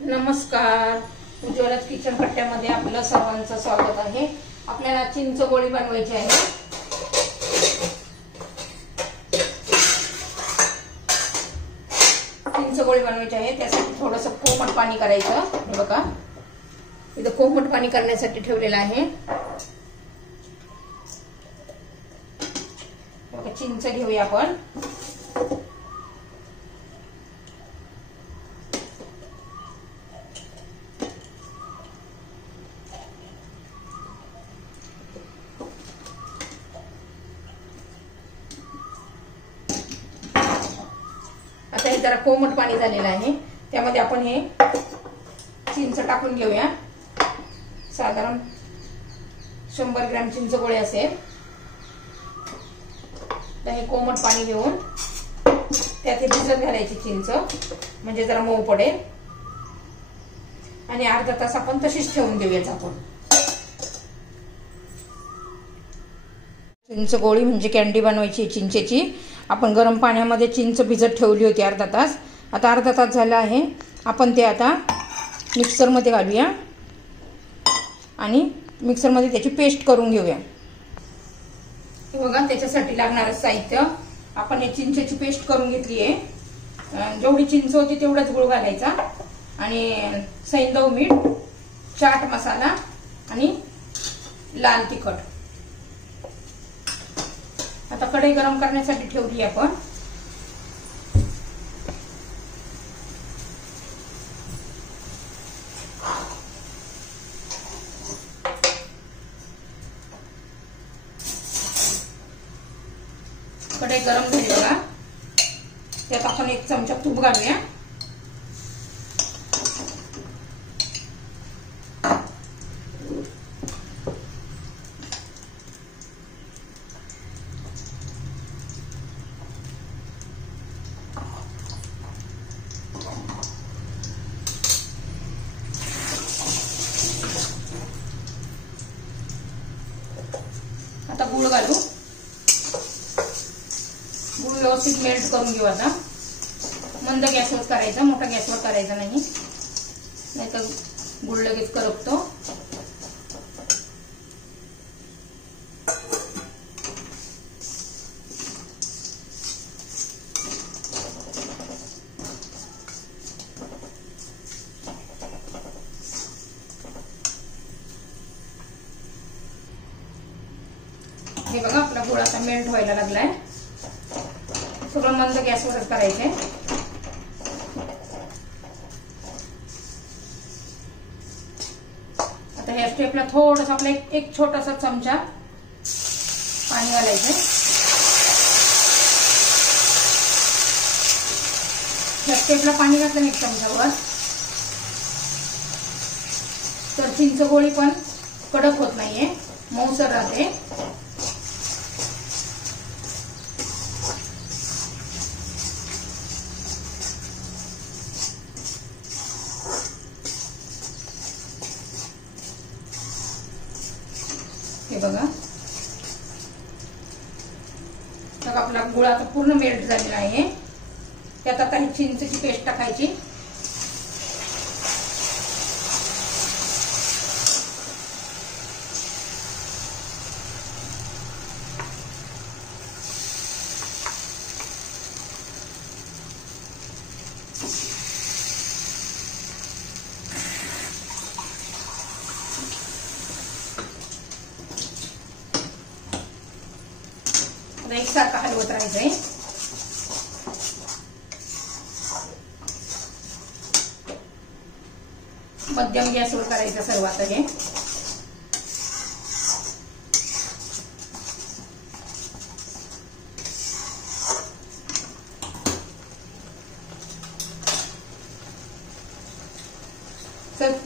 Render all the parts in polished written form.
नमस्कार, उज्ज्वला किचन कट्ट्यामध्ये आपलं सर्वांचं स्वागत आहे। आपल्याला चिंच गोळी बनवायची आहे। चिंच गोळी बनवायची आहे, त्यासाठी थोडंसं कोमट पाणी करायचं। हे बघा, इथं कोमट पाणी करण्यासाठी ठेवलेलं आहे। चिंच घेऊया आपण। आता हे जरा कोमट पाणी झालेलं आहे, त्यामध्ये आपण हे चिंच टाकून घेऊया। साधारण 100 ग्रॅम चिंच गोळी असेल। तर हे कोमट पाणी घेऊन त्यात हे भिजत घालायची चिंच, म्हणजे जरा मऊ पडेल। आणि अर्धा तास आपण तशीच ठेवून देऊयाच आपण। चिंच गोळी म्हणजे कॅन्डी बनवायची चिंचेची। आपण गरम पाण्यामध्ये चिंच भिजत ठेवली होती अर्धा तास। आता अर्धा तास झाला आहे, आपण ते आता मिक्सरमध्ये घालूया आणि मिक्सरमध्ये त्याची पेस्ट करून घेऊया। हे बघा, त्याच्यासाठी लागणारं साहित्य आपण हे चिंचेची पेस्ट करून घेतली आहे। जेवढी चिंच होती तेवढाच गुळ घालायचा आणि सैंधव मीठ, चाट मसाला आणि लाल तिखट। आता कढई गरम करण्यासाठी ठेवली आपण। कढई गरम झाली बघा, त्यात आपण 1 चमचा तूप घालूया। आता गुळ घालू। गुळ व्यवस्थित मेल्ट करून घेऊ। आता मंद गॅसवर करायचा, मोठा गॅसवर करायचा नाही, नाहीतर गुळ लगेच करपतो। हे बघा, आपला गुळ आता मेल्ट व्हायला लागलाय। सगळं मंद गॅसवरच करायचंय। आता ह्या स्टेपला थोडंसं आपला एक छोटासा चमचा पाणी घालायचंय। ह्या स्टेपला पाणी घातलं 1 चमचावर तर चिंच गोळी पण कडक होत नाहीये, मऊसर राहते। हे बघा, तर आपला गुळ आता पूर्ण मेल्ट झालेला आहे। त्यात आता ही चिंचेची पेस्ट टाकायची। एकसारखं हलवत राहायचंय। मध्यम गॅसवर करायचं सर्व। आता हे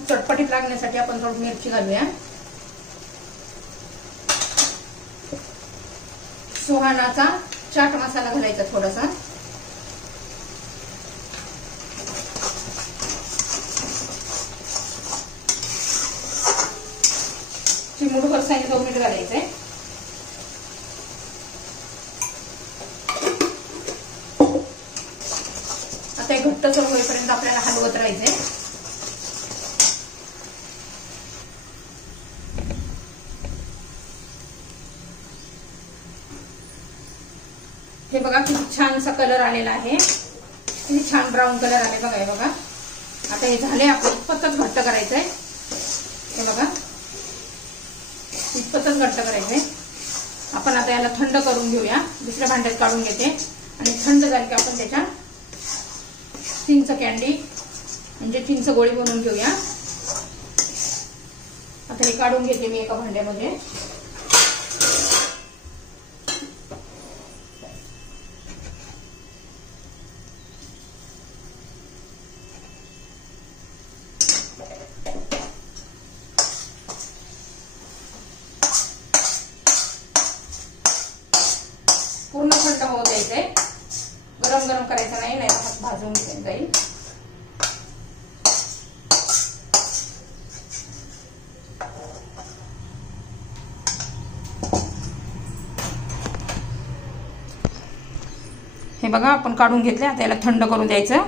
चटपटीत लागण्यासाठी आपण थोडी मिरची घालूया। सुहानाचा चाट मसाला घालायचा थोडासा। चिमूटभर सैंधव मीठ घालायचंय। आता घट्टसर होईपर्यंत आपल्याला हलवत राहायचंय। असा कलर आलेला आहे, किती छान ब्राऊन कलर आले बघा. हे बघा आता हे झाले. आपण इतपतच घट्ट करायचंय. हे बघा इतपतच घट्ट करायचंय. आपण आता याला थंड करून घेऊया. दुसऱ्या भांड्यात काढून घेते आणि थंड झाली की आपण त्याच्या चिंच कॅन्डी म्हणजे चिंच गोळी बनवून घेऊया. आता हे काढून घेते मी एका भांड्यामध्ये. पूर्ण थंड होऊ द्यायचंय. गरम गरम करायचं नाही, नाही हात भाजून जाईल. हे बघा आपण काढून घेतले. आता याला थंड करून द्यायचं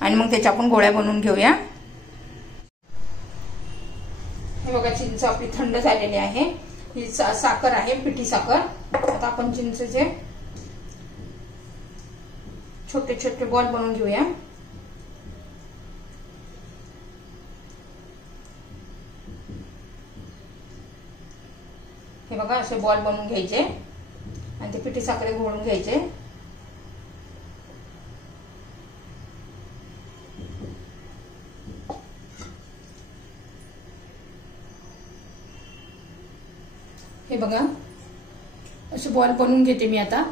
आणि मग त्याच्या आपण गोळ्या बनवून घेऊया. हे बघा चिंच आपली थंड झालेली आहे. ही साखर आहे, पिठी साखर. आता आपण चिंचेचे छोटे छोटे बॉल बनवून घेऊया. हे बघा असे बॉल बनवून घ्यायचे आणि ते पिठी साखरेत घोळून घ्यायचे. हे बघा असे बॉल बनवून घेते मी आता.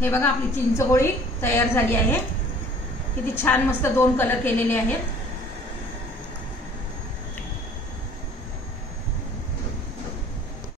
हे बघा आपली चिंच गोळी तयार झाली आहे. किती छान मस्त 2 कलर केलेले आहेत.